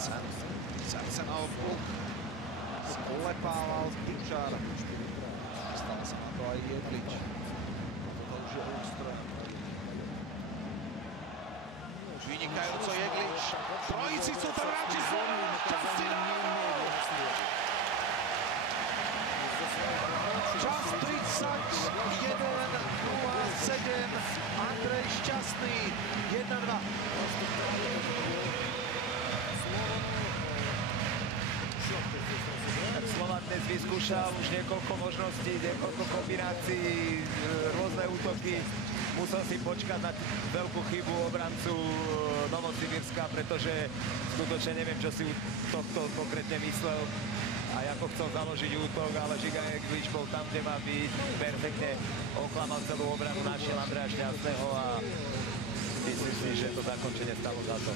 Sarcen na obkluk. Polepával Kličár. Stala sa na to aj Jeglič. Toto už je Ulström. Vynikajúco Jeglič. Trojici sú to hráči Slovana. Časti na gól! Čas 31:07. Andrej Šťastný 1:2. Slovan dnes vyskúšal už niekoľko možností, niekoľko kombinácií, rôzne útoky. Musel si počkať na veľkú chybu obrancu Novosibirska, pretože skutočne neviem, čo si tohto konkrétne myslel a ako chcel založiť útok, ale Žiga Jeglič bol tam, kde má byť, perfektne oklamal celú obranu, našiel Andreja Šťastného a myslím si, že to zakončenie stalo za to.